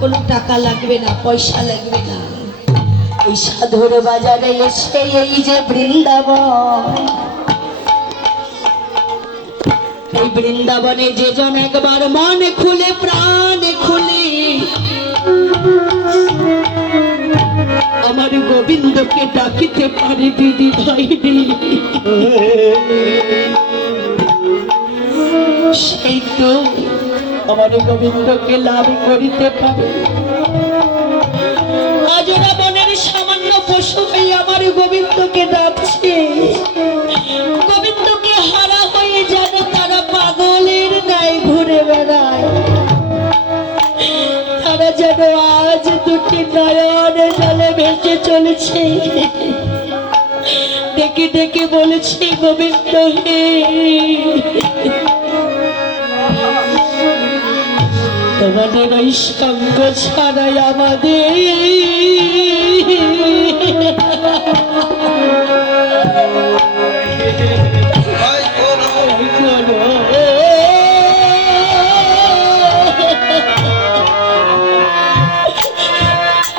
কোনো টাকা লাগবে না, পয়সা লাগবে না। এই সাধুর বাজারে এসে এই যে বৃন্দাবন, এই বৃন্দাবনে যে জন একবার মন খুলে প্রাণ খুলে আমার গোবিন্দকে ডাকিতে পারে দিদি ভাই, সেই তো আমার গোবিন্দকে লাভ করিতে পারে। আজ ওরা বনের সামান্য পশু হয়ে আমার গোবিন্দকে ডাকছে। গোবিন্দকে হারা হয়ে যেন তারা পাগলের ন্যায় ঘুরে বেড়ায়। তারা যেন আজ দুটি নয়ন জলে ভেসে চলেছে, ডেকে ডেকে বলেছে গোবিন্দ হে, তোমাদের ওই সঙ্গ ছাড়াই আমাদের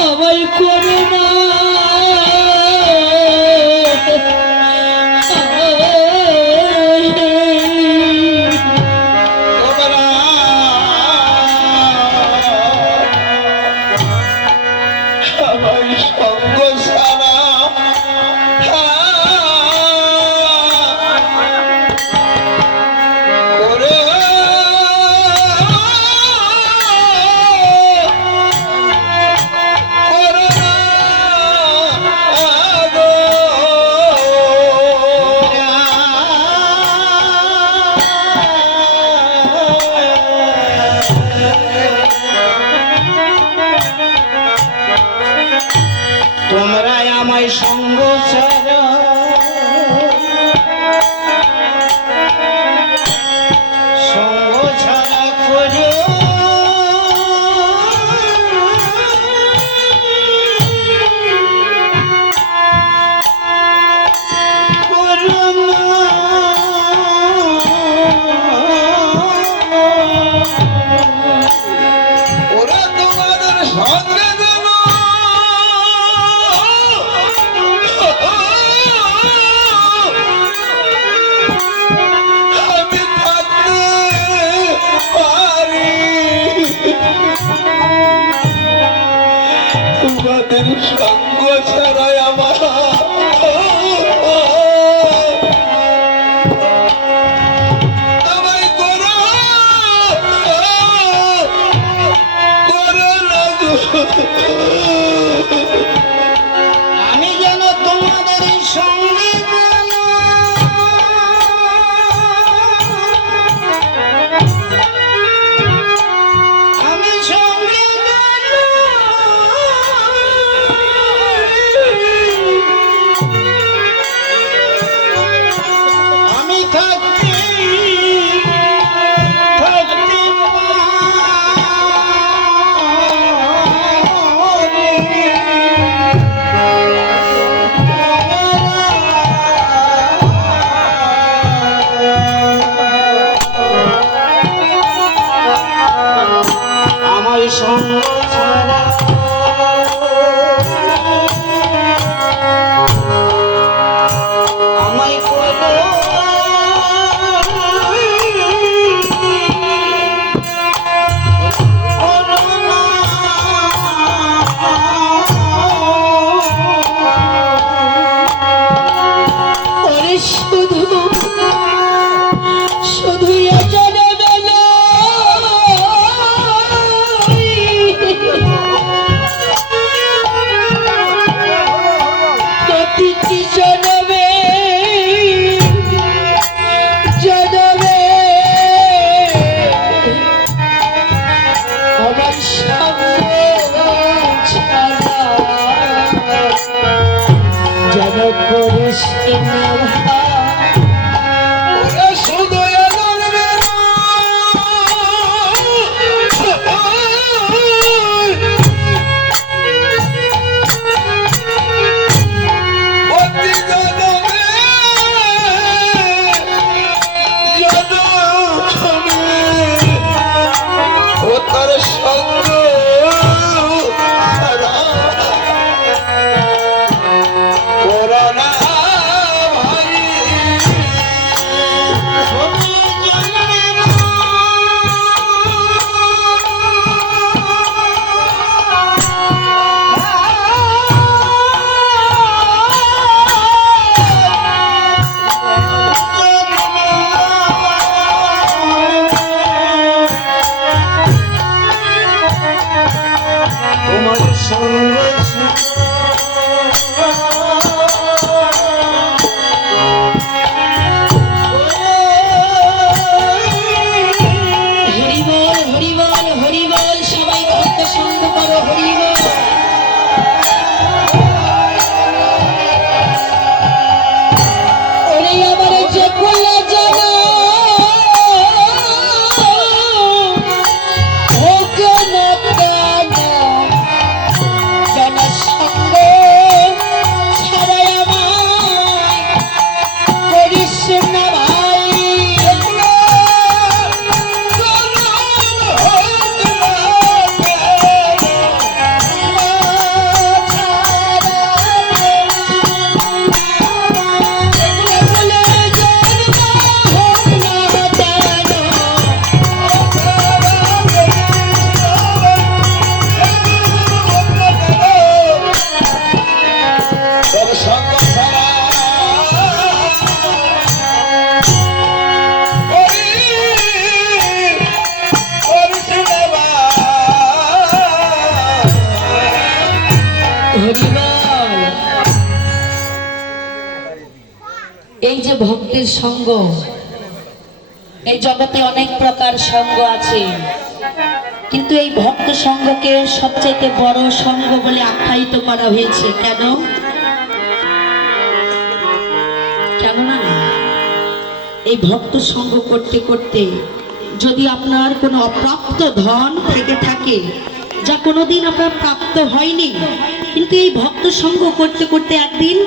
আমায় করো না। তোমরা আমায় সঙ্গ ছাড়া খোঁজো, ওরা তোমাদের সঙ্গে সঙ্গ ছাড়াই আমার আমায় করো না, আমি যেন তোমাদের সঙ্গে সঙ্গ ছাড়া আমায় করো শুধু শুধু করিস না শুধু ভক্তের সঙ্গ, এই জগতে অনেক প্রকার সঙ্গ আছে, কিন্তু এই ভক্ত সঙ্গকে সবচেয়ে বড় সঙ্গ বলে আখ্যায়িত করা হয়েছে। কেন? কেননা এই ভক্ত সঙ্গ করতে করতে যদি আপনার কোনো অপ্রাপ্ত ধন থেকে থাকে, যা কোনোদিন আপনার প্রাপ্ত হয়নি, কিন্তু এই ভক্ত সঙ্গ করতে করতে একদিন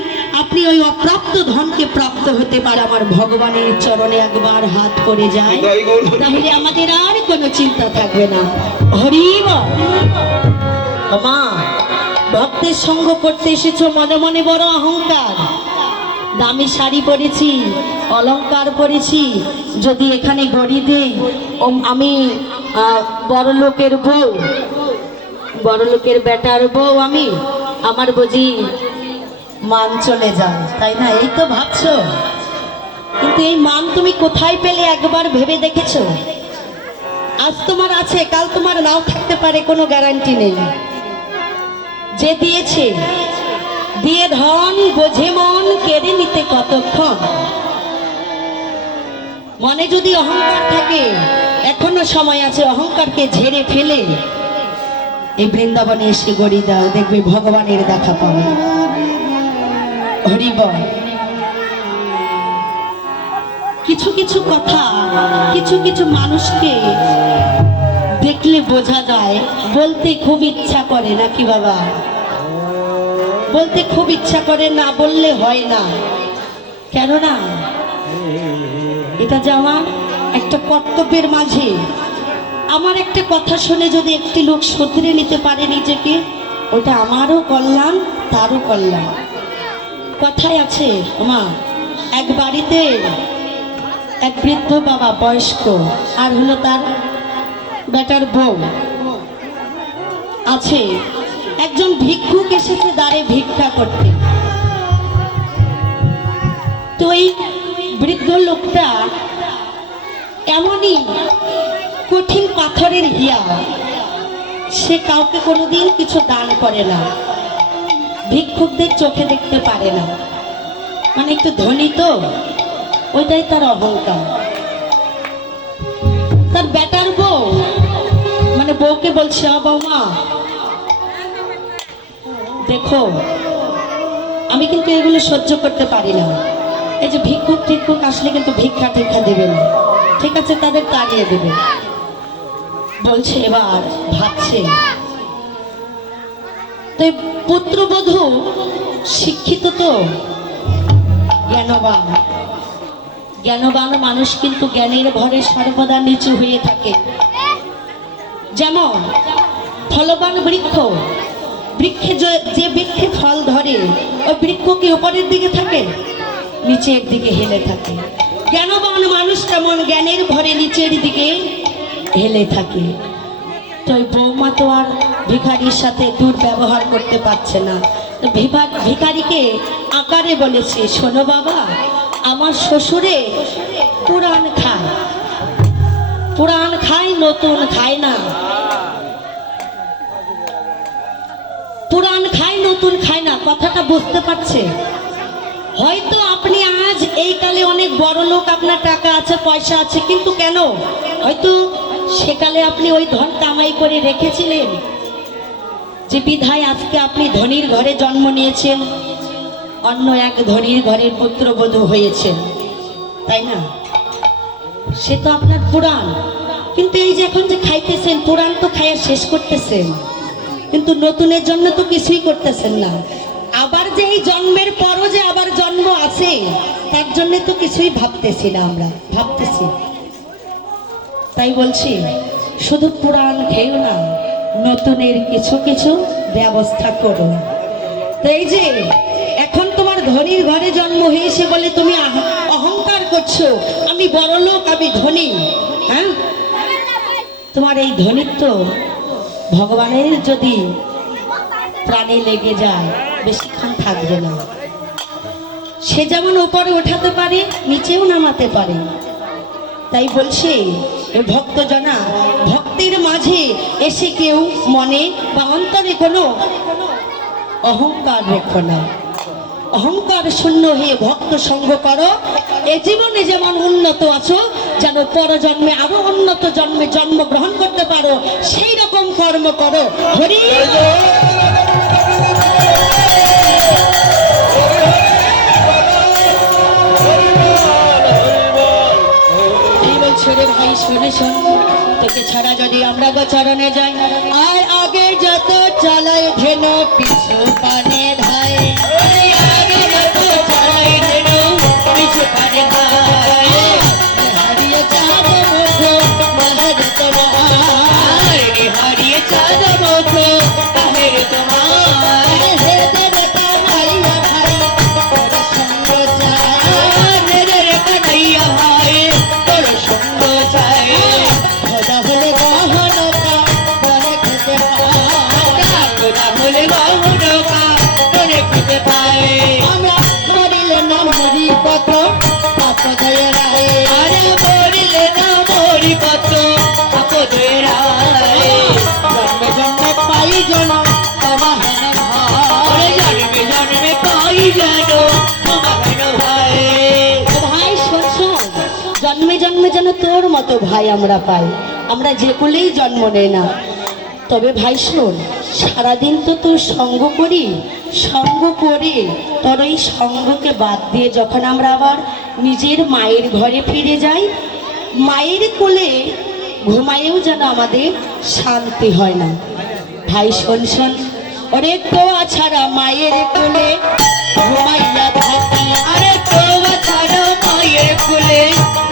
আপনি ওই অপ্রাপ্ত ধনকে প্রাপ্ত হতে পারে। আমার ভগবানের চরণে একবার হাত পড়ে যায়, তাহলে আমাদের আর কোনো চিন্তা থাকবে না। হরি বল। মা, ভক্তের সঙ্গ করতে এসেছো, মনে মনে বড় অহংকার। দামি শাড়ি পরেছি, অলংকার পরেছি, যদি এখানে গড়ি দেই আমি বড় লোকের বউ, বড় লোকের বেটার বউ আমি, আমার বুঝি মান চলে যায়, তাই না? এই তো ভাবছো, কিন্তু এই মান তুমি কোথায় পেলে একবার ভেবে দেখেছো? আজ তোমার আছে, কাল তোমার নাও থাকতে পারে, কোনো গ্যারান্টি নেই। যে দিয়েছে, দিয়ে ধন বোঝে মন, কেড়ে নিতে কতক্ষণ। মনে যদি অহংকার থাকে, এখনো সময় আছে, অহংকারকে ঝেড়ে ফেলে এই বৃন্দাবনে এসে গড়ি দাও, দেখবে ভগবানের দেখা পাবে। হরি বল। কিছু কিছু কথা, কিছু কিছু মানুষকে দেখলে বোঝা যায়, বলতে খুব ইচ্ছা করে, নাকি বাবা? বলতে খুব ইচ্ছা করে, না বললে হয় না। কেননা এটা যে আমার একটা কর্তব্যের মাঝে, আমার একটা কথা শুনে যদি একটি লোক শুধরে নিতে পারে নিজেকে, ওটা আমারও কল্যাণ, তারও কল্যাণ। কথায় আছে মা, এক বাড়িতে এক বৃদ্ধ বাবা, বয়স্ক, আর হলো তার বেটার বউ আছে। একজন ভিক্ষুক এসেছে দ্বারে ভিক্ষা করতে। তো এই বৃদ্ধ লোকটা এমনই কঠিন পাথরের হিয়া, সে কাউকে কোনোদিন কিছু দান করে না, ভিক্ষুকদের চোখে দেখতে পারে না, মানে একটু ধনী তো, ওইটাই তার অহংকার। তার বেটার বউ, মানে বউকে বলছে, বৌমা দেখো, আমি কিন্তু এগুলো সহ্য করতে পারি না, এই যে ভিক্ষুক টিক্ষুক আসলে কিন্তু ভিক্ষা টিক্ষা দেবে না, ঠিক আছে, তাদের তাড়িয়ে দেবে। বলছে, এবার ভাবছে, তো পুত্রবধূ শিক্ষিত তো, জ্ঞানবান, জ্ঞানবান মানুষ কিন্তু জ্ঞানের ভরে সর্বদা নিচু হয়ে থাকে। যেমন ফলবান বৃক্ষ, বৃক্ষে যে বৃক্ষে ফল ধরে, ওই বৃক্ষ কি উপরের দিকে থাকে? নিচের দিকে হেলে থাকে। জ্ঞানবান মানুষ তেমন জ্ঞানের ভরে নিচের দিকে হেলে থাকে। তো ওই বৌমা তো আর ভিখারির সাথে দুর্ব্যবহার করতে পারছে না, তো ভিখারিকে আকারে বলেছে, শোনো বাবা, আমার শ্বশুরে পুরাণ খায়, পুরাণ খায়, নতুন খায় না। পুরাণ খায়, নতুন খায় না, কথাটা বুঝতে পারছে? হয়তো আপনি আজ এই কালে অনেক বড় লোক, আপনার টাকা আছে, পয়সা আছে, কিন্তু কেন? হয়তো সেকালে আপনি ওই ধন কামাই করে রেখেছিলেন, যে বিধায় আজকে আপনি ধনীর ঘরে জন্ম নিয়েছেন, অন্য এক ধনীর ঘরের পুত্রবধূ হয়েছেন, তাই না? সে তো আপনার পুরাণ। কিন্তু এই যে এখন যে খাইতেছেন, পুরাণ তো খাইয়া শেষ করতেছেন, কিন্তু নতুনের জন্য তো কিছুই করতেছেন না। আবার যে এই জন্মের পরও যে আবার জন্ম আছে, তার জন্য তো কিছুই ভাবতেছি না, আমরা ভাবতেছি। তাই বলছি, শুধু পুরাণ খেয়েও না, নতুনের কিছু কিছু ব্যবস্থা করো। তো এই যে এখন তোমার ধনীর ঘরে জন্ম হয়েছে বলে তুমি অহংকার করছো, আমি বড় লোক, আমি ধনী। হ্যাঁ, তোমার এই ধনীত্ব ভগবানের যদি প্রাণে লেগে যায়, বেশিক্ষণ থাকবে না। সে যেমন উপরে ওঠাতে পারে, নিচেও নামাতে পারে। তাই বলছে ভক্তজনা, ভক্তের মাঝে এসে কেউ মনে বা অন্তরে কোনো অহংকার রেখো না। অহংকার শূন্য হয়ে ভক্ত সঙ্গ করো। এ জীবনে যেমন উন্নত আছো, যেন পরজন্মে আরো উন্নত জন্মে জন্মগ্রহণ করতে পারো, সেই রকম কর্ম করো। হরি ছেড়ে ভাই শুনে শোন, তোকে ছাড়া যদি আমরা গোচরণে যাই, আর আগে যত চালাই ধেন পিছু পানে ধায়, আগে যত চালাই ধেন পিছু পানে ধায়, হারিয়ে চাঁদ মুখ মাহের তোমার, হারিয়ে চাঁদ মুখ মাহের তোমার, হে দেবে কানাইয়া ভাই তোর সঙ্গ চায়, হে দেবে কানাইয়া ভাই তোর সঙ্গ চায়, খোদা হলে গহনকা তোরে খেতে পায়, খোদা হলে গহনকা তোরে খেতে পায়, আমরা মরিলে না মরি কত আপদয়ে রায়, আরে মরিলে না মরি কত আপদয়ে রায়, জন্মে জন্মে পাই যেন তোমার হেন ভাই, জন্মে জন্মে পাই যেন তোমার হেন ভাই। ভাই শোন শোন, জন্মে জন্মে যেন তোর মতো ভাই আমরা পাই, আমরা যে কুলেই জন্ম নেই না। তবে ভাই শোন, সারাদিন তো তোর সঙ্গ করি, সঙ্গ করে তোর ওই সঙ্গকে বাদ দিয়ে যখন আমরা আবার নিজের মায়ের ঘরে ফিরে যাই, মায়ের কোলে ঘুমায়েও যেন আমাদের শান্তি হয় না। ভাই শোন শোন, ওরে তোয়া ছাড়া মায়ের কোলে ঘুমাইয়া থাকি, আরে তোয়া ছাড়া মায়ের কোলে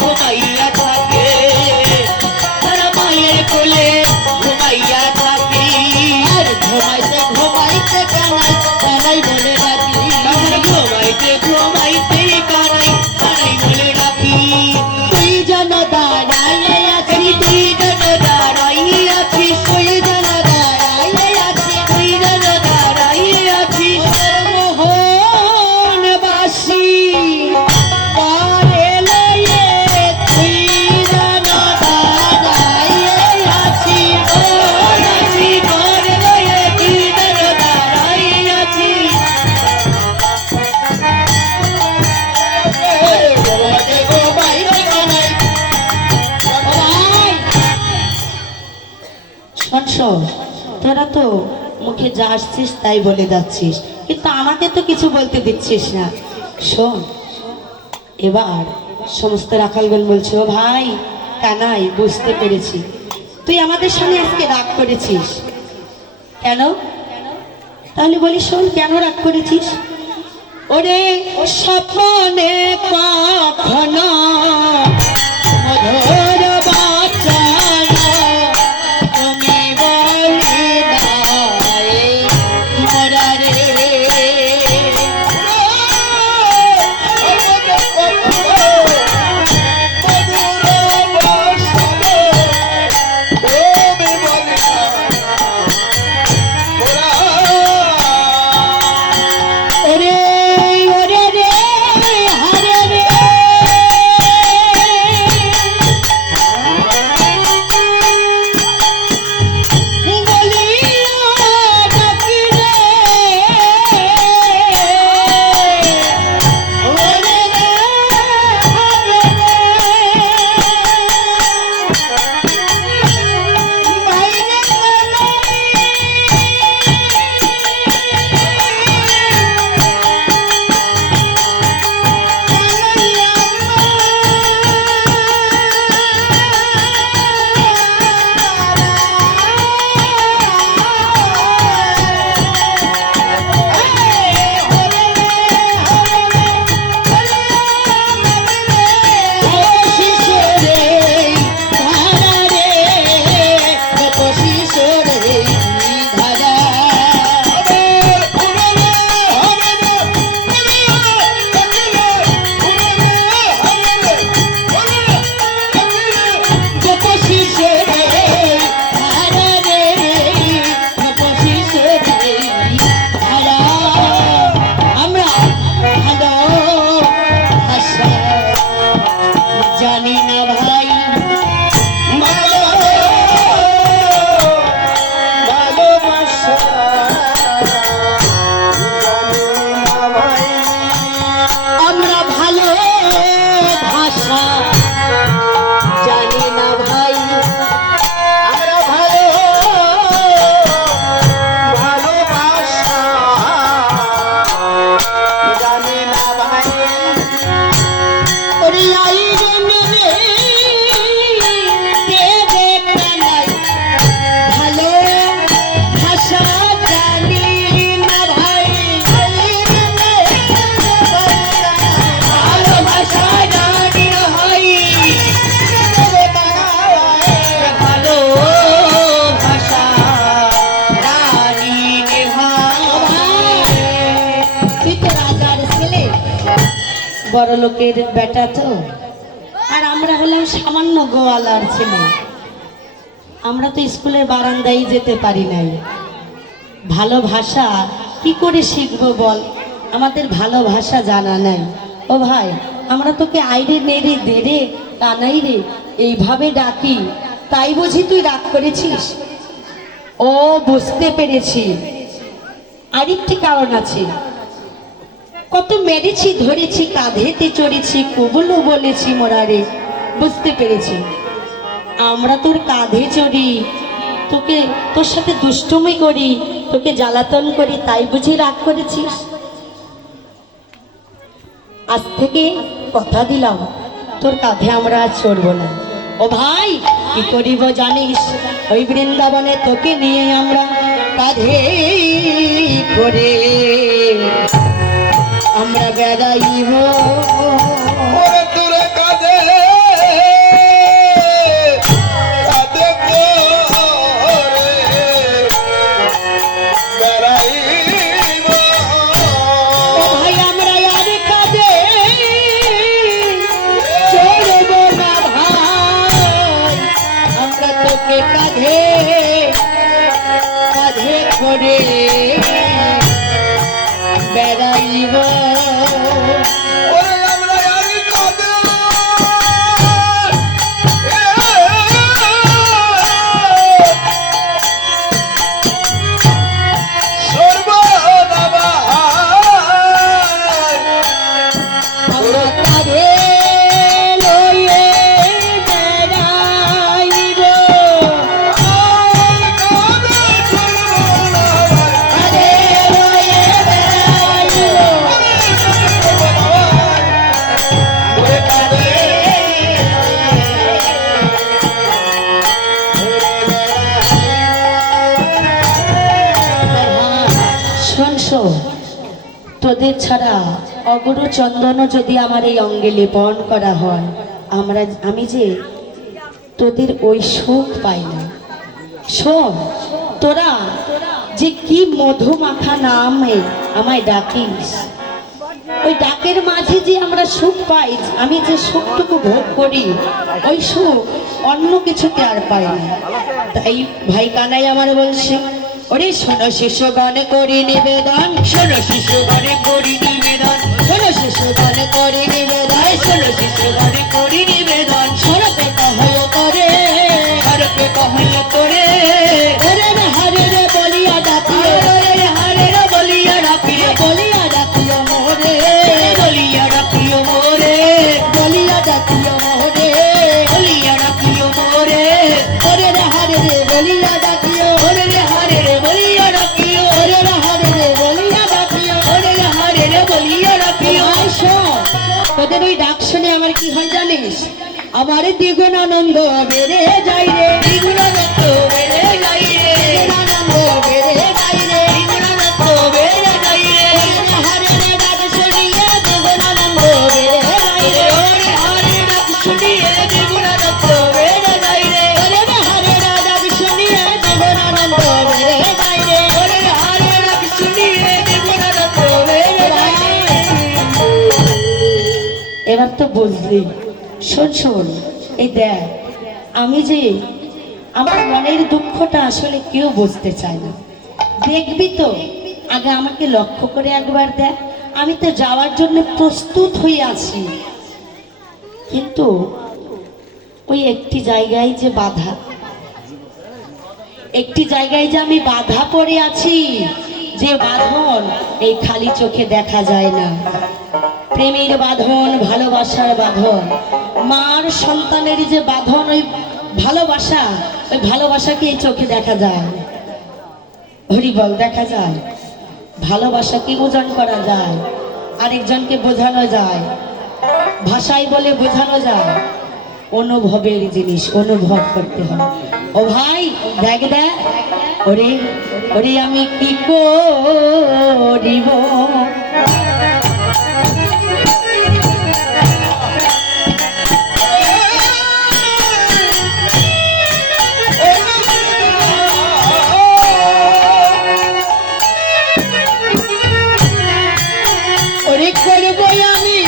ঘুমাইয়া থাকে, তারা মায়ের কোলে ঘুমাইয়া থাকি, আর ঘুমাইতে ঘুমাইতে কানাই কানাই বলে ডাকি, ঘুমাইতে ঘুমাইতে কানাই কানাই বলে ডাকি, তুই যেন দাঁড়াইয়ে আছি, তুই যেন দাঁড়াইয়ে আছিস, তুই যেন দাঁড়াইয়ে আছিস, তুই যেন দাঁড়াইয়ে আছিস, মোহনবাসী পারে লয়ে, তুই যেন দাঁড়াইয়ে আছিস, মোহনবাসী পারে লয়ে, তুই যেন দাঁড়াইয়ে আছিস। শোন, তোরা তো মুখে যা আসছিস তাই বলে যাচ্ছিস, কিন্তু আমাকে তো কিছু বলতে দিচ্ছিস না। শোন, এবার সমস্ত রাখালগণ বলছে, ও ভাই কানাই, বুঝতে পেরেছি তুই আমাদের সামনে আজকে রাগ করেছিস। কেন? তাহলে বলি শোন, কেন রাগ করেছিস? ওরে স্বপ্নে কখনো মধুর বাচনা তুমি বলি নাই মোরা রে, ওরে ওরে রে হরে রে, বড় লোকের বেটা তো, আর আমরা হলাম সামান্য গোয়ালার ছেলে। আমরা তো স্কুলের বারান্দায় যেতে পারি নাই। ভালো ভাষা কি করে শিখবো বল, আমাদের ভালো ভাষা জানা নাই। ও ভাই, আমরা তোকে আইরে নেড়ে দেরে কানাই রে এইভাবে ডাকি, তাই বুঝি তুই রাগ করেছিস? ও বুঝতে পেরেছি, আরেকটি কারণ আছে। কত মেরেছি ধরেছি, কাঁধেতে চড়েছি, কবুলও বলেছি মোরারে। বুঝতে পেরেছি, আমরা তোর কাঁধে চড়ি, তোকে তোর সাথে দুষ্টুমি করি, তোকে জ্বালাতন করি, তাই বুঝি রাগ করেছিস? আজ থেকে কথা দিলাম, তোর কাঁধে আমরা আর চড়বো না। ও ভাই, কি করিব জানিস? ওই বৃন্দাবনে তোকে নিয়ে আমরা কাঁধে করে আমরা বেড়াইব। ওরে তোরে কাঁধে কাঁধে করে বেড়াইব। ও ভাই, আমরা আর কাঁধে চড়ব না ভাই, আমরা তোকে কাঁধে কাঁধে করে বেড়াইব। ওরে আমরা আর কাঁধে সর্বনামা আমরা কাঁধে লইয়ে বেড়াইব। কাঁধে লইয়ে বেড়াইব। শোন শোন, তোদের ছাড়া অগুরু চন্দনও যদি আমার এই অঙ্গে লেপন করা হয়, আমি যে তোদের ওই সুখ পাই না। শোন, তোরা যে কি মধু মাখা নামে আমায় ডাকিস, ওই ডাকের মাঝে যে আমরা সুখ পাই, আমি যে সুখটুকু ভোগ করি, ওই সুখ অন্য কিছুতে আর পাই না। তাই ভাই কানাই আমার বলছে, ওরে শোনো শিশুগণে করি নিবেদন, শোনো শিশুগণে করি নিবেদন, শোনো শিশুগণে করি নিবেদন, শোনো শিশুগণে করি নিবেদন। সরপে কহয় করে, সরপে কহয় করে, ওরে রে হারে রে বলিয়া ডাকিও, ওরে রে হারে রে বলিয়া ডাকিও, বলিয়া ডাকিও মোরে, বলিয়া ডাকিও মোরে, বলিয়া ডাকিও মোরে, বলিয়া ডাকিও মোরে, ওরে রে হারে রে বলিয়া ডাকিও, ওরে রে হারে রে বলিয়া ডাকিও, ওরে রে হারে রে বলিয়া ডাকিও, ওরে রে হারে রে বলিয়া ডাকিও। তোদের ওই ডাক শুনে আমার কি হয় জানিস? আমার দ্বিগুণ আনন্দ বেড়ে যাই রে, দ্বিগুণ আনন্দ বেড়ে যাই রে, দ্বিগুণ আনন্দ বেড়ে যাই রে, দ্বিগুণ আনন্দ বেড়ে যাই রে। হারে রে ডাক শুনিয়ে দ্বিগুণ আনন্দ বেড়ে যাই রে, ওরে হারে ডাক শুনিয়ে দ্বিগুণ আনন্দ বেড়ে যাই রে, ওরে হারে ডাক শুনিয়ে দ্বিগুণ আনন্দ বেড়ে যাই রে, ওরে হারে ডাক শুনিয়ে দ্বিগুণ আনন্দ বেড়ে যাই রে। এবার তো বুঝলি। শোন শোন, এই দেখ, আমি যে আমার মনের দুঃখটা আসলে কেউ বুঝতে চায় না। দেখবি তো, আগে আমাকে লক্ষ্য করে একবার দেখ, আমি তো যাওয়ার জন্য প্রস্তুত হয়ে আছি, কিন্তু ওই একটি জায়গায় যে বাধা, একটি জায়গায় যে আমি বাধা পড়ে আছি, যে বাঁধন এই খালি চোখে দেখা যায় না। প্রেমের বাঁধন, ভালোবাসার বাঁধন, মার সন্তানের যে বাঁধন, ওই ভালোবাসা, ওই ভালোবাসাকে এই চোখে দেখা যায়। হরিবল দেখা যায়, ভালোবাসাকে ওজন করা যায়, আরেকজনকে বোঝানো যায়, ভাষায় বলে বোঝানো যায়। অনুভবের জিনিস, অনুভব করতে হয়। ও ভাই দেখ দেখ, ওরে ওরে আমি কি করিব, ওরে করব আমি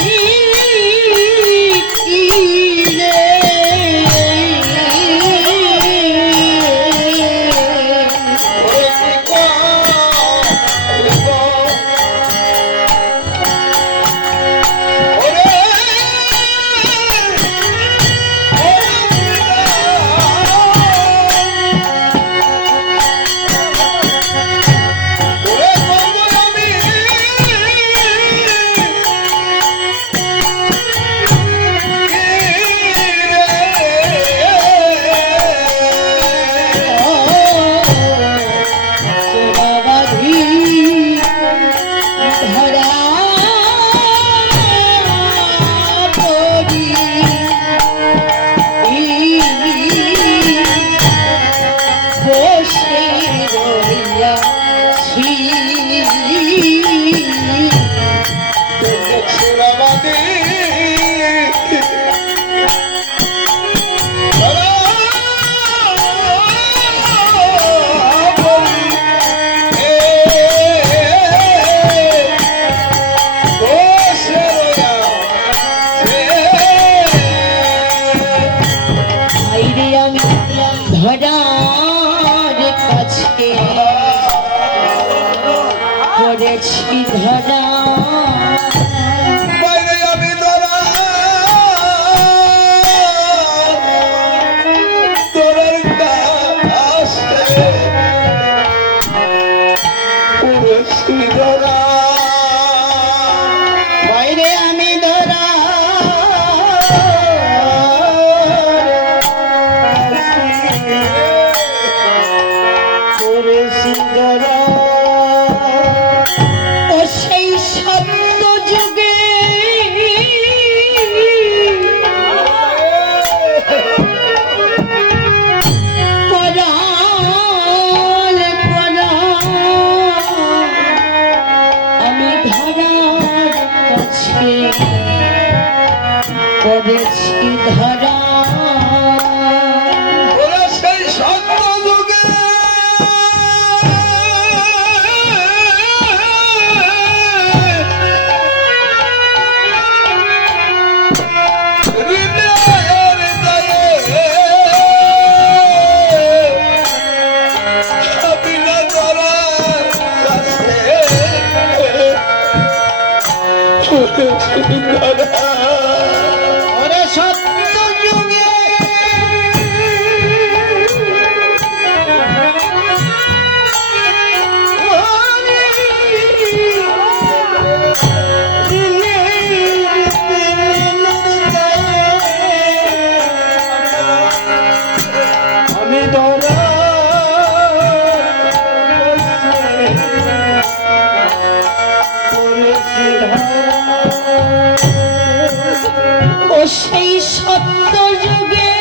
ধরার কাছে করেছি ধরা বাইরে আমি ধরা তোরার কাছে করেছি ধরা বাইরে আমি ধরা করেছি ধরা ও সেই সত্য যুগে পরাল পরা আমি ধরার কাছে করেছি ধরা ওরা সেই সত্য যুগে হৃদয়ের দায়ে আমি না ধরার কাছে করেছি ধরা ওরে সত্য যুগে আমি ধরা করেছি ও সেই সত্য যুগে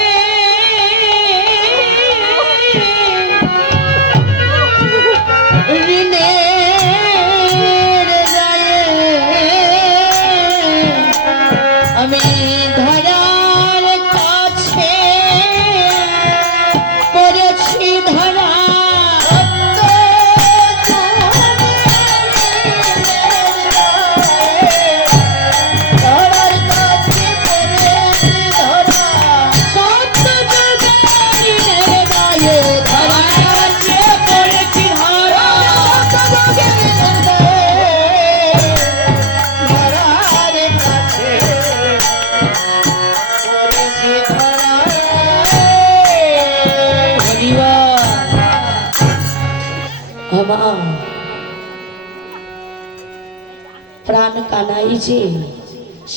ঋণের দায়ে আমি ধরার কাছে করেছি ধরা ধরার কাছে করেছি ধরা সত্য যুগে ঋণের দায়ে ধরার কাছে করেছি ধরা সত্য যুগে ঋণের দায়ে ধরার কাছে করেছি ধরা হরিবা আমার প্রাণ কানাই যে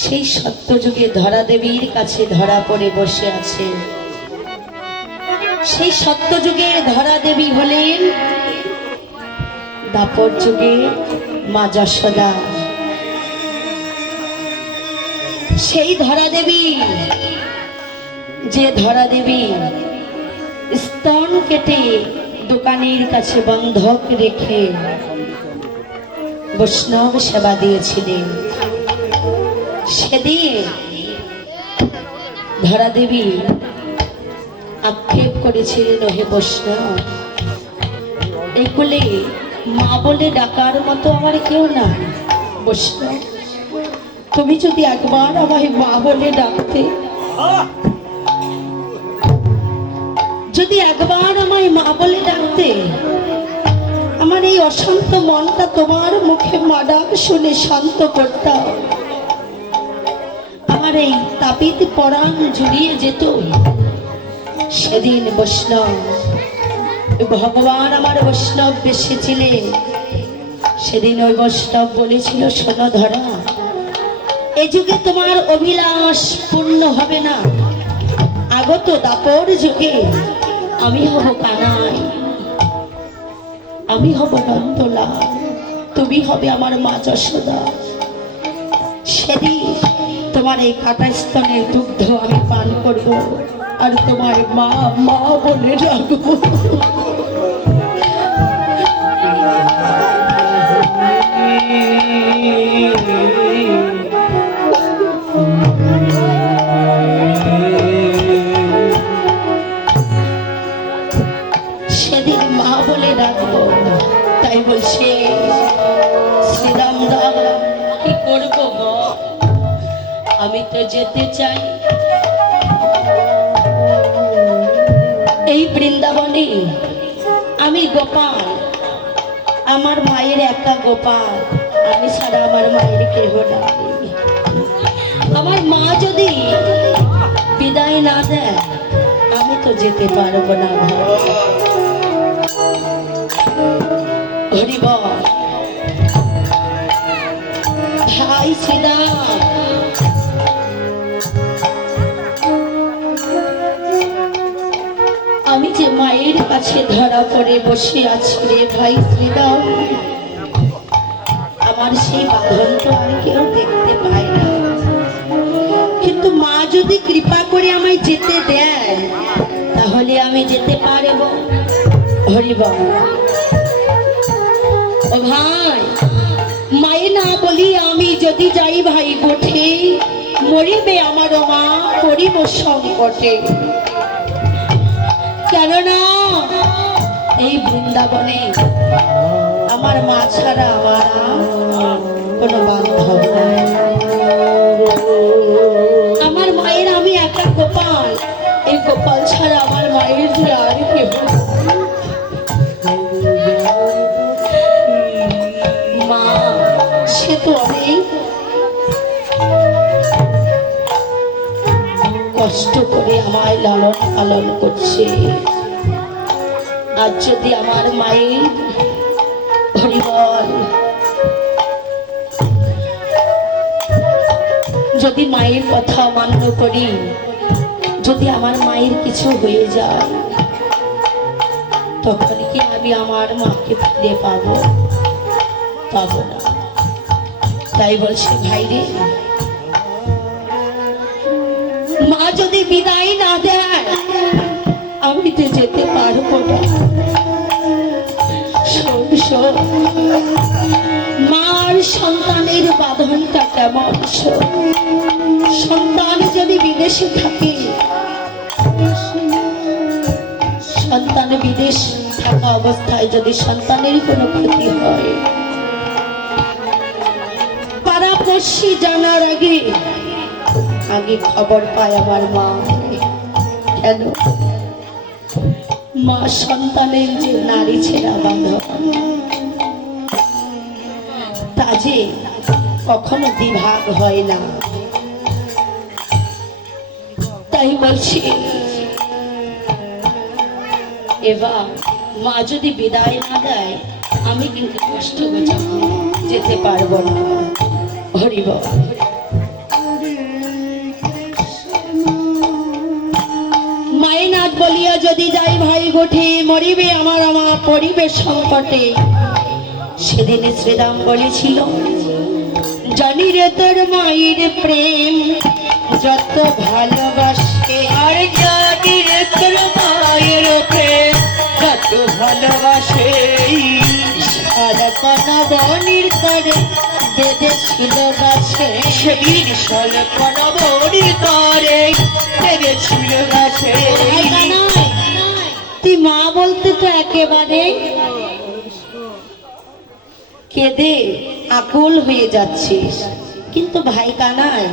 সেই সত্যযুগে ধরা দেবীর কাছে ধরা পড়ে বসে আছে। সেই সত্যযুগের ধরা দেবী হলেন দাপর যুগে মা যশোদা। সেই ধরা দেবী, যে ধরা দেবী স্তন কেটে দোকানের কাছে বন্ধক রেখে বৈষ্ণব সেবা দিয়েছিলেন, সেদিন ধরা দেবী আক্ষেপ করেছিলেন, ওহে বৈষ্ণব, এগুলি মা বলে ডাকার মতো আমার কেউ না। বৈষ্ণব, তুমি যদি একবার আমায় মা বলে ডাকতে, যদি একবার আমায় মা বলে ডাকতে, আমার এই অশান্ত মনটা তোমার মুখে মা ডাক শুনে শান্ত করতাম, আমার এই তাপিত পরাণ জুড়িয়ে যেত। সেদিন বৈষ্ণব, ভগবান আমার বৈষ্ণব বেসেছিলেন। সেদিন ওই বৈষ্ণব বলেছিল, শোনো ধরা, এ যুগে তোমার অভিলাষ পূর্ণ হবে না, আগত দাপর যুগে আমি হব কানাই, আমি হব নন্দলাল, তুমি হবে আমার মা যশোদা। সেদিন তোমার এই কাটা স্তনের দুগ্ধ আমি পান করব, আর তোমার মা মা বলে ডাকবো। সেদিন মা বলে ডাকবো। তাই বলছে শ্রীরাম রাম, কি করবো গো, আমি তো যেতে চাই, এই বৃন্দাবনে আমি গোপাল, আমার মায়ের একা গোপাল, আমি ছাড়া আমার মায়ের কেহ নাই। আমার মা যদি বিদায় না দেয় আমি তো যেতে পারবো না। হরি বল। ভাই শ্রীরাম, আমি যে মায়ের কাছে ধরা পড়ে বসে আছি রে ভাই শ্রীরাম, আমার সেই বাঁধন তো আর কেউ দেখতে পায় না, কিন্তু মা যদি কৃপা করে আমায় যেতে দেয় তাহলে আমি যেতে পারবো। হরি বল। ও ভাই, মায়ে না বলি আমি যদি যাই ভাই গোঠে, মরিবে আমার মা করিব সংকটে। কেননা এই বৃন্দাবনে আমার মা ছাড়া আমার কোনো বান্ধব নাই। আমার মায়ের আমি একা গোপাল, এই গোপাল ছাড়া আমার মায়ের যে আর কেউ মা, সে তো অনেক কষ্ট করে আমায় লালন পালন করছে। আজ যদি আমার মায়ের হরিবল, যদি মায়ের কথা অমান্য করি, যদি আমার মায়ের কিছু হয়ে যায়, তখন কি আমি আমার মাকে ফিরে পাবো? পাবো না। তাই বলছে ভাই রে, মা যদি বিদায় না দেয় আমি তো যেতে পারবো না। শোন শোন, মার সন্তানের বাঁধনটা কেমন। সন্তান যদি বিদেশে থাকে, সন্তান বিদেশ থাকা অবস্থায় যদি সন্তানের কোনো ক্ষতি হয়, পাড়াপড়শি জানার আগে আগে খবর পায় আমার মা। কেন? মা সন্তানের যে নারী ছেঁড়া বাঁধন, তা যে কখনো দ্বিভাগ হয় না। তাই বলছি, এবার মা যদি বিদায় না দেয় আমি কিন্তু কষ্ট বোঝাবো, যেতে পারবো না। হরি বল। মায়ের নাচ বলিয়া যদি যাই ভাই গোঠে, মরিবে আমার আমার পরিবেশ সংকটে। সেদিনে শ্রীরাম বলেছিল, জানি রে তোর মায়ের প্রেম যত ভালোবাসে, আর জানি রে তোর মায়ের প্রেম যত ভালোবাসে। সালকনা বনির তরে বেঁধেছিল গাছে, সেদিন সালকনা বনির তরে বেঁধেছিল গাছে। তুই মা বলতে তো একেবারে কেঁদে আকুল হয়ে যাচ্ছিস, কিন্তু ভাই কানাই,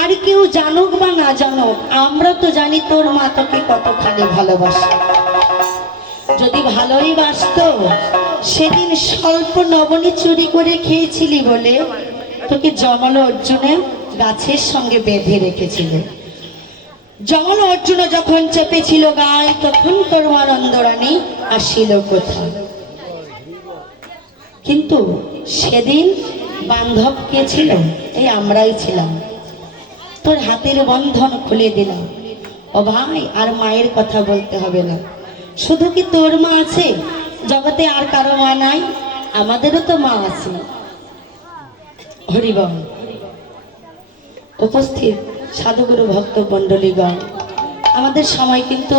আর কেউ জানুক বা না জানুক, আমরা তো জানি তোর মা তোকে কতখানি ভালোবাসে। যদি ভালোই বাসতো, সেদিন স্বল্প নবনী চুরি করে খেয়েছিলি বলে তোকে জমল অর্জুনে গাছের সঙ্গে বেঁধে রেখেছিল। জমল অর্জুন যখন চেপেছিল গায়ে, তখন তোর মা নন্দরানী আসিল কোথায়? কিন্তু সেদিন বান্ধব কে ছিল? এই আমরাই ছিলাম। তোর হাতের বন্ধন খুলে দিলাম। ও ভাই, আর মায়ের কথা বলতে হবে না। শুধু কি তোর মা আছে? জগতে আর কারো মা নাই? আমাদেরও তো মা আছে। হরিবল। উপস্থিত সাধুগুরু ভক্ত মণ্ডলীগণ, আমাদের সময় কিন্তু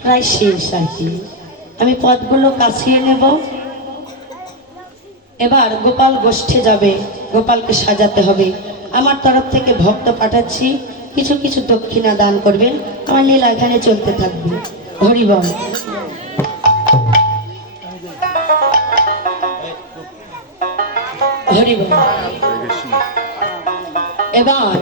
প্রায় শেষ আর কি। আমি পদগুলো কাছিয়ে নেব। এবার গোপাল গোষ্ঠে যাবে, গোপালকে সাজাতে হবে। আমার তরফ থেকে ভক্ত পাঠাচ্ছি, কিছু কিছু দক্ষিণা দান করবেন। আমার লীলা এখানে চলতে থাকবে। হরিবল। হরিবল। এবার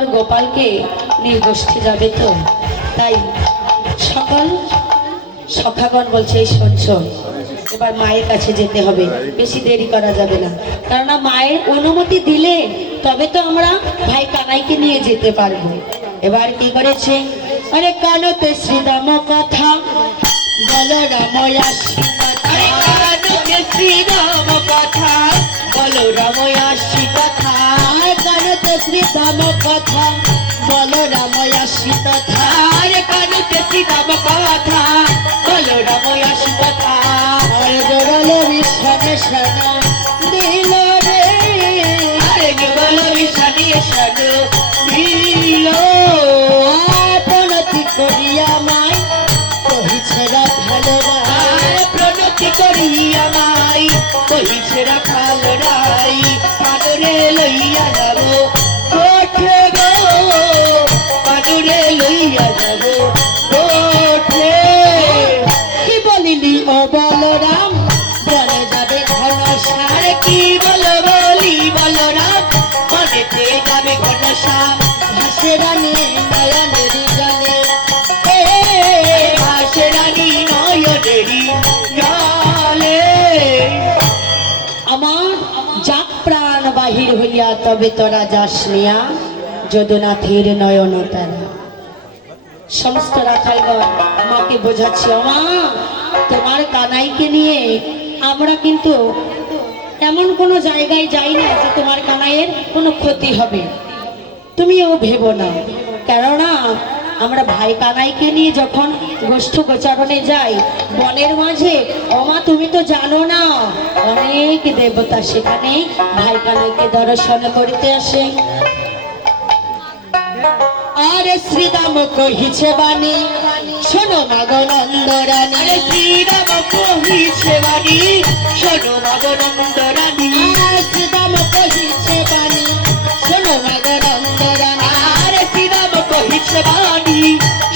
এবার গোপালকে নিয়ে গোষ্ঠী যাবে তো, তাই সকল সখাগণ বলছে এই শোন, এবার মায়ের কাছে যেতে হবে, বেশি দেরি করা যাবে না, কেননা মায়ের অনুমতি দিলে তবে তো আমরা ভাই কানাইকে নিয়ে যেতে পারবো। এবার কি করেছে, আরে কানতে শ্রীরাম কথা বলো রাময়াসী কথা, কানতে শ্রীরাম কথা বলো রাময়াসী কথা, কানতে শ্রীরাম কথা বলো রাময়াসী কথা, আরে কানতে শ্রীরাম কথা বলো রাময়াসী কথা, আর জোড়ালো বিষানে সানা দিল রে, আরে জোড়ালো বিষানে সানা দিল, প্রণতি করিয়া মাই কহিছে রাখাল রাই, প্রণতি করিয়া মাই কহিছে রাখাল রাই, পাদরে লইয়া যাব কোঠে গো, পাদরে লইয়া যাব কোঠে, কি বলিলি ও বলরাম বলে যাবে ঘনশ্যাম, কি বলি বলরাম মনেতে যাবে ঘনশ্যাম, ভাসে রানী নয়নেরি জানে, ভাসে রানী নয়নেরি জানে, আমার যাক প্রাণ বাহির হইয়া তবে তোরা যাস নিয়া যদুনাথের নয়ন তারা। সমস্ত রাখালগণ মাকে বোঝাচ্ছি, মা তোমার কানাইকে নিয়ে আমরা কিন্তু এমন কোনো জায়গায় যাই না যে তোমার কানাইয়ের কোনো ক্ষতি হবে, তুমিও ভেবো না, কেননা আমরা ভাই কানাইকে নিয়ে যখন গোষ্ঠ গোচারণে যাই বনের মাঝে, ওমা তুমি তো জানো না অনেক দেবতা সেখানে ভাই কানাইকে দর্শন করতে আসে। আরে শ্রীরাম কহিছে বাণী শোনো মাগো নন্দরানী, আরে শ্রীরাম কহিছে বাণী শোনো মাগো নন্দরানী, শ্রীরাম কহিছে বাণী শোনো মাগো নন্দরানী, আরে শ্রীরাম কহিছে বাণী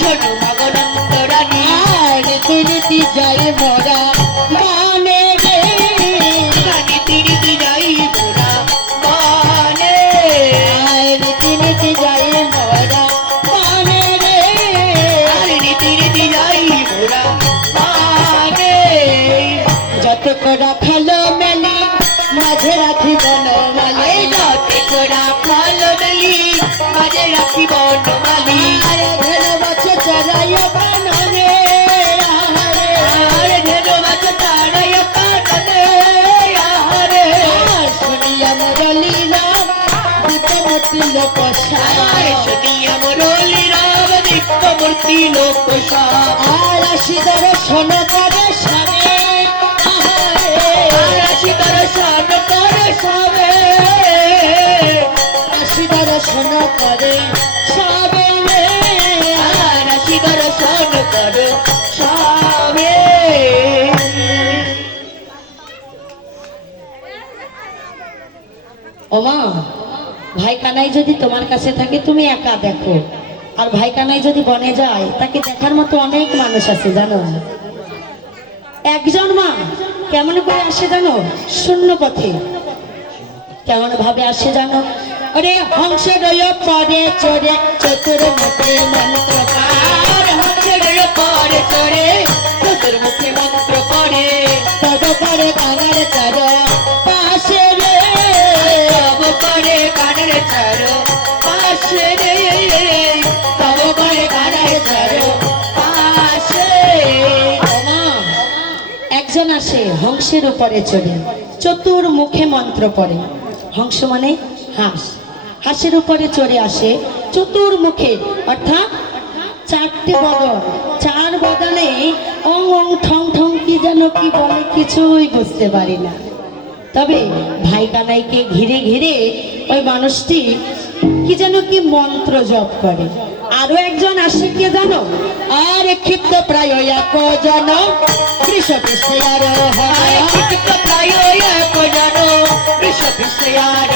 শোনো মাগো নন্দরানী, আরে নীতি যাই মোরা মানে রে, নীতি যাই মোরা মানে, নীতি যাই মোরা মানে রে, নীতি যাই মোরা মানে, যত করা খালো মেলি মাঝে রাখি বনমালি, যত করা খালো মেলি মাঝে রাখি বনমালি, আরে ধেনু মাছ চড়াইয়া বানরে, আরে ধেনু মাছ চড়াইয়া বানরে, আরে শুনিয়া মুরলি রাম দীপমূর্তি লোকসার, শুনিয়া মুরলি রাম দীপমূর্তি লোকসার, আর আসি দর্শন করে সামনে, আর আসি দর্শন করে সামনে, আসি দর্শন করে সামনে, আর আসি দর্শন করে সামনে। ওমা ভাই কানাই যদি তোমার কাছে থাকে তুমি একা দেখো, আর ভাই কানাই যদি বনে যায় তাকে দেখার মতো অনেক মানুষ আছে জানো। একজন মা কেমন করে আসে জানো, শূন্য পথে কেমন ভাবে আসে জানো, আরে হংসের পরে চড়ে চতুর্মুখে মন্ত্র পার, হংসের পরে চড়ে চতুর্মুখে মন্ত্র পড়ে, তব পরে কানের চর পাশে রে, তব পরে কানের চর পাশে রে, তব পরে কানের চর পাশে। একজন আসে হংসের উপরে চড়ে চতুর্মুখে মন্ত্র পড়ে, হংস মানে হাঁস, হাঁসের উপরে চড়ে আসে চতুর্মুখে, অর্থাৎ চারটে বদন, চার বদনে অং অং ঠং ঠং কি যেন কি বলে কিছুই বুঝতে পারি না, তবে ভাই কানাইকে ঘিরে ঘিরে ওই মানুষটি কি যেন কি মন্ত্র জপ করে। আরো একজন আসে কে জানো, আর ক্ষিপ্ত প্রায় জন কৃষপৃষ্ঠে ক্ষিপ্ত প্রায় জন কৃষপৃষ্ঠে আর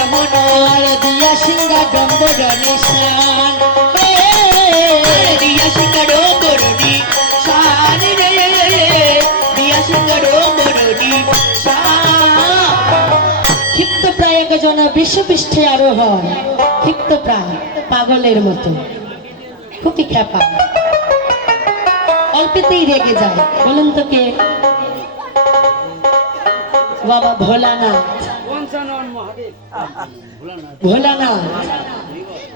দিয়া সিংহা ডম্বর নিশান, দিয়া সিংহা ডম্বর নিশান রে, দিয়া সিংহা ডম্বর নিশান, ক্ষিপ্ত প্রায় যেন বিশ্বপৃষ্ঠে আরোহণ, ক্ষিপ্ত প্রায় পাগলের মতো, খুবই খ্যাপা, অল্পেতেই রেগে যায়। বলুন তো কে? বাবা ভোলানাথ। ভোলানাথ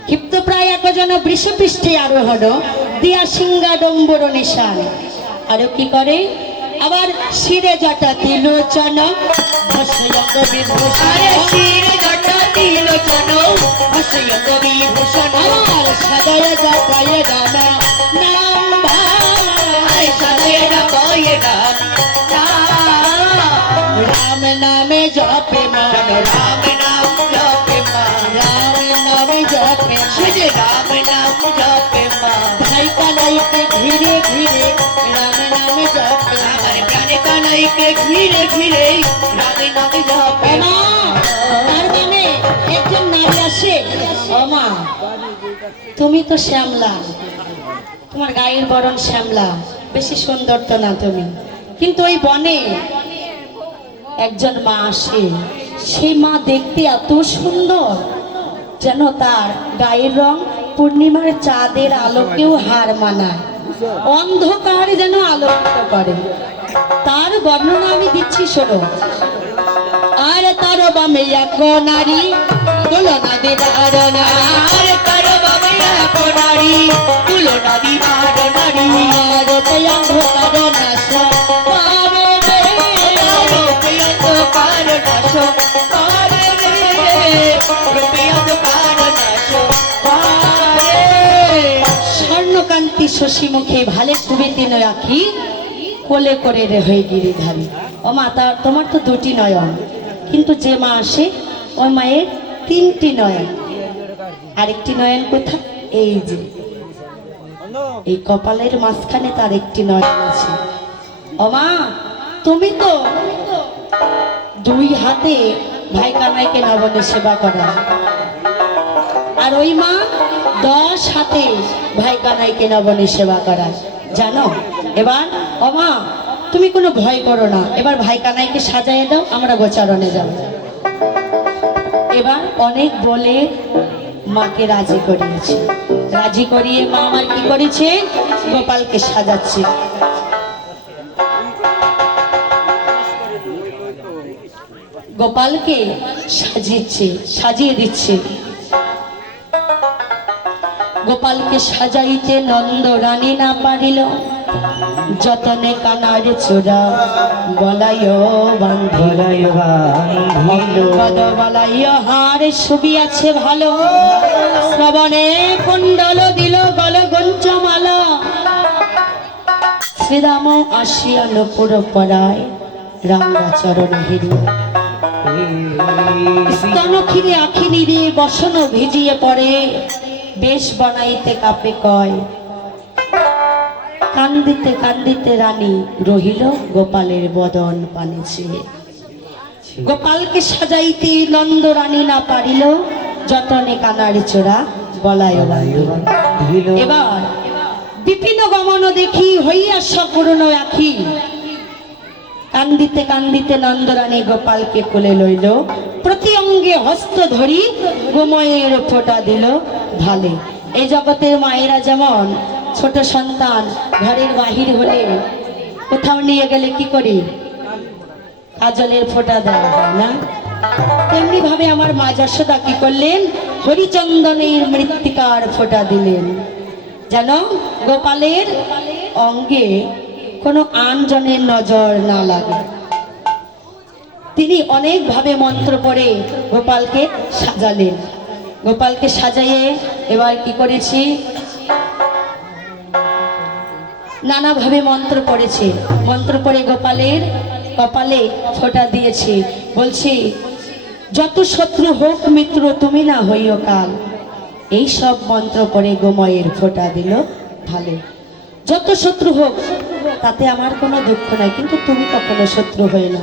ক্ষিপ্ত প্রায় একজন বৃষপৃষ্ঠে আরোহণ, দিয়া সিংহা ডম্বর নিশান। আরো কি করে? আবার শিরে জটা তিলোচন, ভস্ময়ঙ্গ বিভূষণ, শিরে জটা তিলোচন, ভস্ময়ঙ্গ বিভূষণ, আর সদয় জটায় গান নাম ভাই, সদয় জটায় গান রাম নামে জপে মন, রাম নাম জপে মন, রাম নামে জপে শুধু রাম নাম জপে মন। ভাই কানাইকে ঘিরে ঘিরে রাম নামে জপে, আমার কানে কানাইকে ঘিরে ঘিরে রাম নামে জপে। মা, তার মানে একজন নারী আসে, ও মা তুমি তো শ্যামলা, তোমার গায়ের বরণ শ্যামলা, বেশি সুন্দর তো না তুমি, কিন্তু ওই বনে একজন মা আসে, সেই মা দেখতে এত সুন্দর যেন তার গায়ের রং পূর্ণিমার চাঁদের আলোকেও হার মানায়, অন্ধকার যেন আলোকিত করে। তার বর্ণনা আমি দিচ্ছি, শোনো। আর তার বামে এক নারী, তুলনা দিবার আর তার বামে এক নারী, তুলনা দিবার নারী, আর তাই অন্ধকার নাশ পারে রে, রূপে অন্ধকার নাশ পারে রে, রূপে অন্ধকার নাশ পারে। স্বর্ণকান্তি শশী মুখে ভালে সুবিতে রাখি, কোলে করে রে হয়ে গিরিধারী। ও মা, তোমার তো দুটি নয়ন, কিন্তু যে মা আসে ওই মায়ের তিনটি নয়ন। আরেকটি নয়ন কোথায়? এই যে এই কপালের মাঝখানে তার একটি নয়ন আছে। ও মা, তুমি তো দুই হাতে ভাই কানাইকে নবনে সেবা করা, আর ওই মা 10 হাতে ভাই কানাইকে নবনে সেবা করা, জানো? এবার ও মা, তুমি কোনো ভয় করো না, এবার ভাই কানাইকে সাজাইয়ে দাও, আমরা গোচারণে যাব। এবার অনেক বলে মাকে রাজি করিয়েছে, রাজি করিয়ে মা আমার কি করেছে? গোপালকে সাজাচ্ছে। গোপালকে সাজিয়ে দিচ্ছে। গোপালকে সাজাইতে নন্দ রানী না পারিল, যতনে কানার চোরা বলাইও বান্ধিল, বলাইও হার ছবি আছে ভালো, শ্রবণে কুণ্ডল দিল গল গঞ্চমালা, শ্রীরাম আসিয়া নপুর পরায় রাঙ্গা চরণ হিরিয়া, স্তন খিরে আখি নিরে বসন ভিজিয়ে পড়ে, বেশ বানাইতে কাপে কয়, কান্দিতে কান্দিতে রানী রহিল গোপালের বদন পানিছে। গোপালকে সাজাইতে নন্দ রানী না পারিল, যতনে কানার চোরা বলায় বান্ধিল। এবার বিপিন গমন দেখি হইয়া সকরুণ আখি, কান্দিতে কান্দিতে নন্দরানী গোপালকে কোলে লইল, প্রতি অঙ্গে হস্ত ধরি গোময়ের ফোঁটা দিল ভালে। এই জগতের মায়েরা যেমন ছোট সন্তান ঘরের বাহির হলে কোথাও নিয়ে গেলে কি করি? কাজলের ফোঁটা দেওয়া হয় না? তেমনি ভাবে আমার মা যশোদা কি করলেন? হরিচন্দনের মৃত্তিকার ফোঁটা দিলেন, যেন গোপালের অঙ্গে কোনো আনজনের নজর না লাগে। তিনি অনেকভাবে মন্ত্র পড়ে গোপালকে সাজালেন। গোপালকে সাজাইয়ে এবার কি করেছি? নানাভাবে মন্ত্র পড়েছে, মন্ত্র পড়ে গোপালের কপালে ফোঁটা দিয়েছে। বলছি, যত শত্রু হোক মিত্র তুমি না হইও কাল, এই সব মন্ত্র পড়ে গোময়ের ফোঁটা দিল ভালো। যত শত্রু হোক তাতে আমার কোনো দুঃখ নাই, কিন্তু তুমি কখনো শত্রু হয়ে না,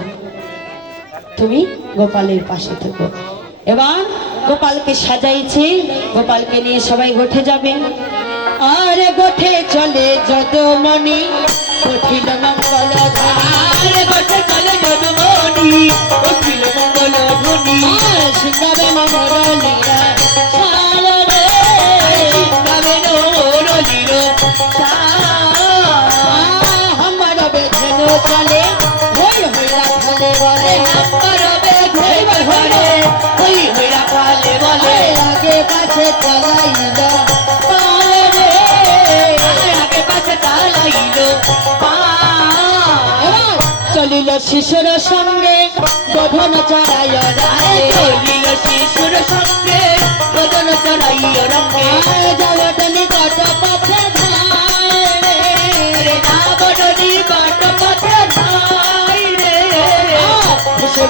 তুমি গোপালের পাশে থেকো। এবার গোপালকে সাজাইছে, গোপালকে নিয়ে সবাই গোঠে যাবে। আর গোঠে চলে যদুমণি, কঠিল মঙ্গল ধ্বনি, গোঠে চলে যদুমণি, কঠিল মঙ্গল ধ্বনি, সিংহার কালে বলে নাম্বার হবে ঘরে ঘরে ওই হইরা কালে বলে আগে কাছে চালাইল পায় রে আগে পাশে চালাইলো পা এবার চলিল শিশুর সঙ্গে গধন চড়াই রায় চলিল শিশুর সঙ্গে বদন চড়াইয় রঙে জগতনি কত পথে ধায় রে না বড়ি বাট পথে ধাই রে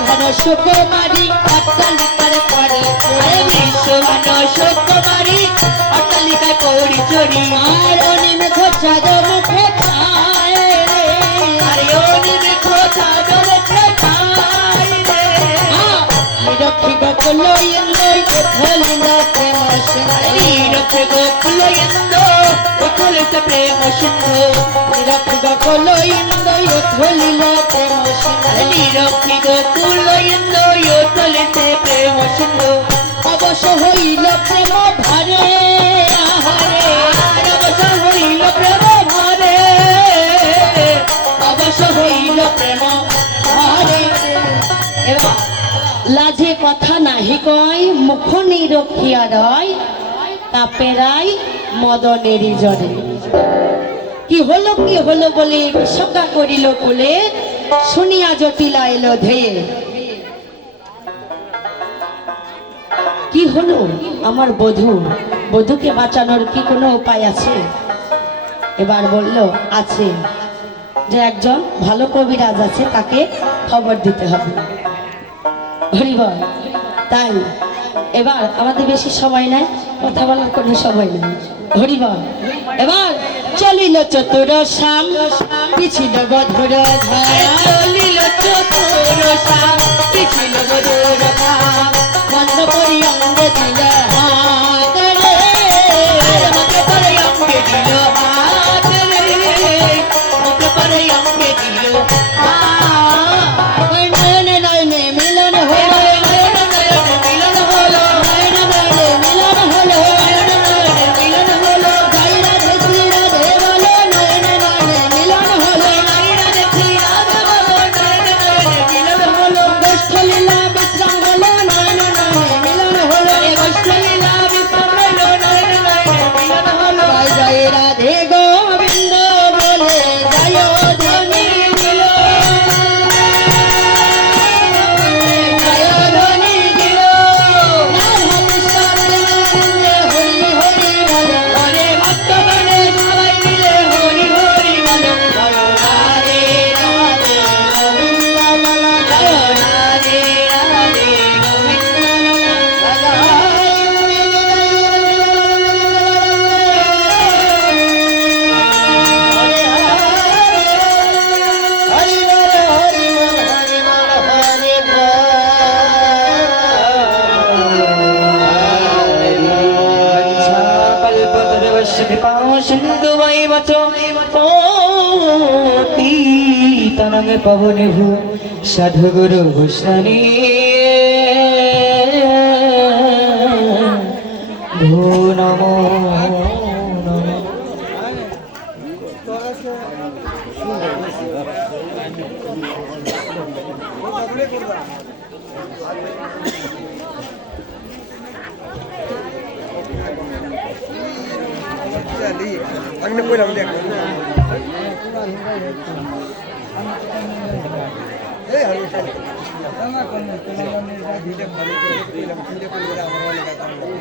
ঘন সুকুমারী অট্টালিকার পরে আরে বিশ্বমান সুকুমারী অট্টালিকায় পড়ি চড়ি আর অনিমেষ চাঁদ মুখে ছায় রে আরে অনিমে খোঁচা জলে খাই রে নিরক্ষী গোকুল ইন্দ্রই ধলিল প্রেম সিন্ধু নিরক্ষে গোকুল ইন্দ্র উথলিতে প্রেম সিন্ধু নিরক্ষী গোকুল ইন্দ্রই ধলিল প্রেম আরে সিন্ধু নিরক্ষী গোকুল ইন্দ্র উথলিতে প্রেম সিন্ধু অবশ্য হইল প্রেম ভারে আহারে আর অবশ্য হইল প্রেম ভরে অবশ্য হইল প্রেম ভারে এবার লাজে কথা নাহি কয় মুখ নিরক্ষিয়া রয় তাপেরাই মদনেরই জরে কি হলো বলে বিশ্বকা করিল কুলে শুনিয়া জটিলা এলো ধেয়ে কি হলো আমার বধূকে বাঁচানোর কি কোনো উপায় আছে? এবার বলল আছে, যে একজন ভালো কবিরাজ আছে, তাকে খবর দিতে হবে। হরিবল। তাই এবার আমাদের বেশি সময় নাই, কথা বলার কোনো সময় নেই। হরিবল। এবার চলিল চতুর শাম, পিছিল বধুর ধাম, চলিল চতুর শাম, পিছিল বধুর ধাম, মন্দ করি অঙ্গে দিল হাত রে, আর মুখে পরে অঙ্গে দিল হাত রে, মুখে পরে অঙ্গে দিল হাত। নয়নে নয়নে মিলন হলো, নয়নে নয়নে মিলন হলো, নয়নে নয়নে মিলন হলো, নয়নে নয়নে মিলন হলো, জয় রাধে শ্রী রাধে বলো, নয়নে নয়নে মিলন হলো, নারী রাধে শ্রী রাধে বলো, নয়নে নয়নে মিলন হলো, গোষ্ঠ লীলা বিশ্রাম হলো, নয়নে নয়নে মিলন হলো, গোষ্ঠ লীলা বিশ্রাম হলো, নয়নে নয়নে মিলন হলো। জয় জয় রাধে গোবিন্দ বলে জয় ধ্বনি দিল, জয় ধ্বনি দিল, রাধা কৃষ্ণ প্রেমানন্দে হরি হরি বলো, হরে ভক্তগণে সবাই মিলে হরি হরি বলো, জয় রাধে রাধে গোবিন্দ বলো, জয় রাধে রাধে গোবিন্দ হরি বল হরি বল হরি বল হরি পবনে ভূ সাধু গুরু গোস্বামী ভূ নমো নমো। अगले कोई हम देख ए हम चले ना कोन कोन ने ढीले खाली को हम ढीले को बड़ा हमर वाले का काम ना